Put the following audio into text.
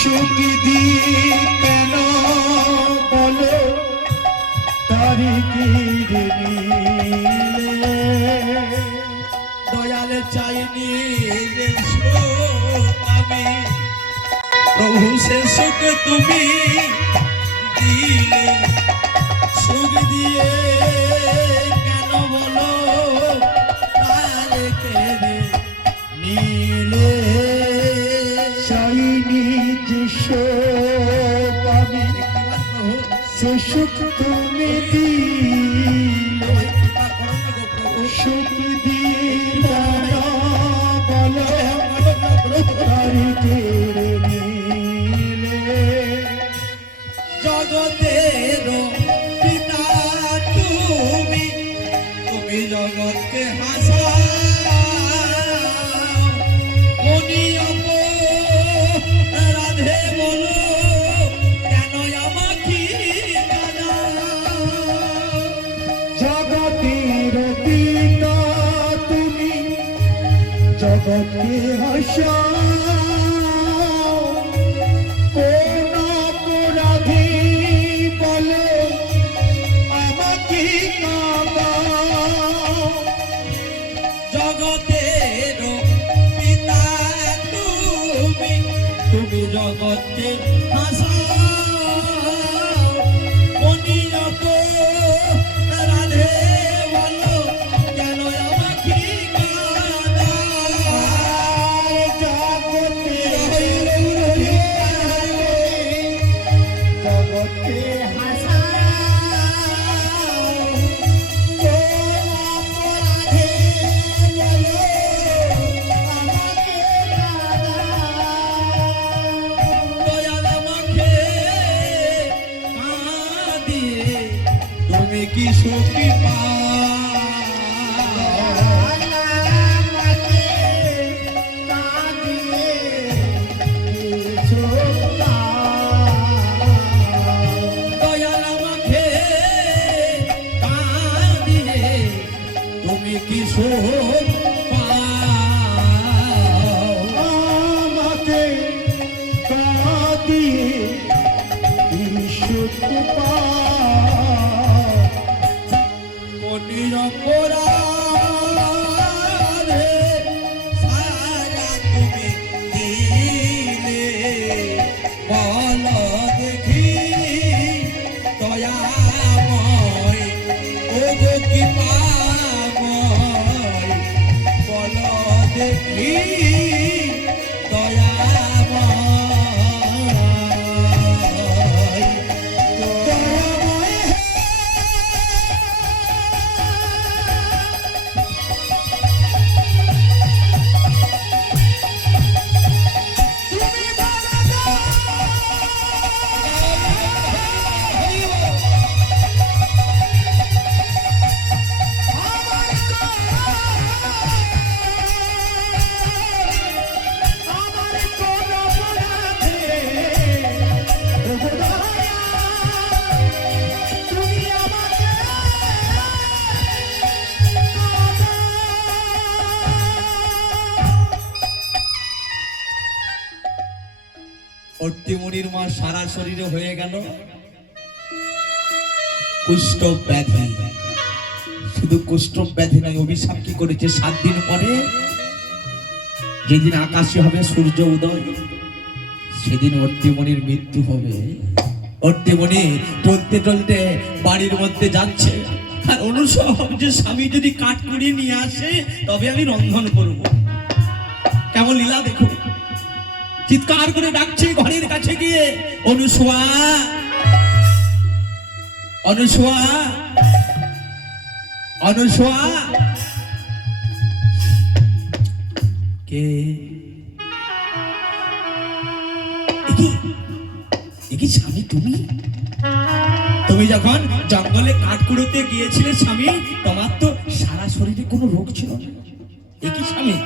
সুখ দিয়ে কেন বলো তারি কিরে নিলে দয়ালে চাইনি যে সুখ আমি প্রভু সে সুখ তুমি দিলে সুখ দিয়ে কেন বলো তারে কেড়ে নিলে চাইনি যে সুখ আমি সে সুখ তুমি দিলে সুখ দিয়ে কেন বলো তারি কিরে নিলে জগতের পিতা তুমি তুমি জগৎকে হাসাও অনিয়ম রাধে বলো কেন আমাকে কাঁদাও জগতের পিতা তুমি জগৎকে হাসাও কোন অপরাধী বলো আমাকে কাঁদাও জগতের পিতা তুমি তুমি জগৎকে হাসাও অনিয়ম রাধে বলো কেন আমাকে কাঁদাও জগৎকে দয়াল আমাকে কাঁদিয়ে তুমি কি সুখী পাও দয়াল আমাকে কাঁদিয়ে তুমি কি সুখ পাও আমাকে কাঁদিয়ে সুখ পাও মনির অপরাধে সারা তুমি দিলে বল দেখি দয়াময় ও গো কি পাময় বল দেখি অর্তিমণির মা সারা শরীরে হয়ে গেল কুষ্ঠ ব্যাধি। শুধু কুষ্ঠ ব্যাধি নয়, অভিশাপ কি করেছে 7 দিন পরে যেদিন আকাশে হবে সূর্য উদয় সেদিন অর্তিমণির মৃত্যু হবে। অর্তিমণি চলতে চলতে বাড়ির মধ্যে যাচ্ছে আর অনুসব যে স্বামী যদি কাঠ কুড়িয়ে নিয়ে আসে তবে আমি রন্ধন করব। কেমন লীলা দেখো, চিৎকার করে ডাকছে ঘরের কাছে গিয়ে, অনুসোয়া অনুসোয়া অনুসোয়া। কে কি স্বামী? তুমি তুমি যখন জঙ্গলে কাঠ কুড়োতে গিয়েছিলে স্বামী, তোমার তো সারা শরীরে কোনো রোগ ছিল না। এ কি স্বামী?